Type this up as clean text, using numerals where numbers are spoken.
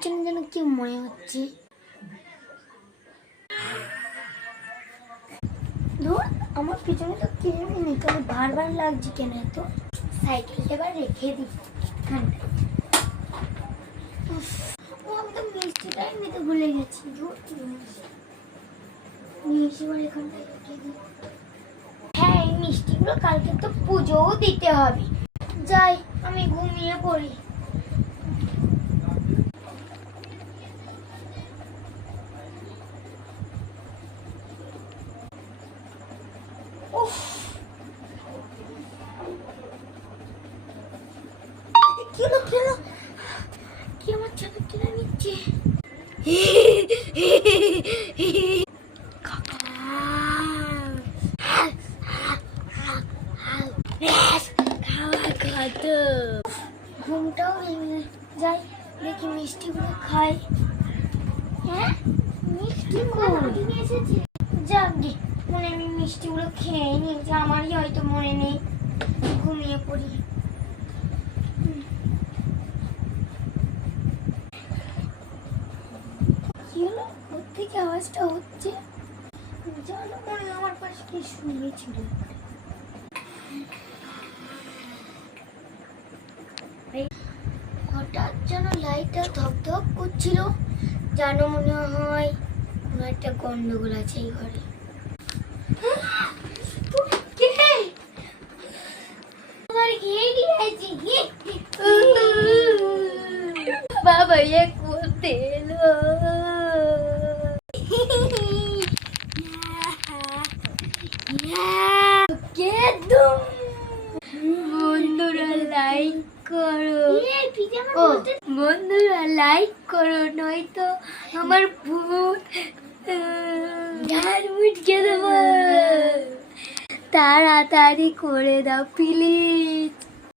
পিছনে যেন কি মনে হচ্ছে। ধুর, আমার পিছনে তো কেউ নেই, তবে বারবার লাগছে কেন? তো সাইকেলটা এবার রেখে দিই এখানটায়। ও, আমি তো মিষ্টিটাই নিতে ভুলে গেছি। ধুর, মিষ্টি এবার এখানটায় রেখে দিই। হ্যাঁ, এই মিষ্টিগুলো কালকে তো পুজোও দিতে হবে। যাই, আমি ঘুমিয়ে পড়ি। কি আমার চাদর টেনে নিচ্ছে? ঘুমটাও ভেঙে যাই, দেখি মিষ্টিগুলো খাই। হ্যাঁ, মিষ্টি নিয়ে এসেছি। যাক গে, মনে আমি মিষ্টিগুলো খেয়ে নিয়েছি, আমারই হয়তো মনে নেই। ঘুমিয়ে পড়ি। কি হলো? কোথেকে আওয়াজটা হচ্ছে? জানো, মনে আমার পাশে কি শুয়েছিল। হঠাৎ যেন লাইটটা ধপধপ করছিল, যেন মনে হয় কোনো একটা গন্ডগোল আছে এই ঘরে। বাবা এ করতে এলো। বন্ধুরা লাইক করো, বন্ধুরা লাইক করো, নয়তো আমার ভূত উঠকে দেবো। তাড়াতাড়ি করে দাও প্লিজ।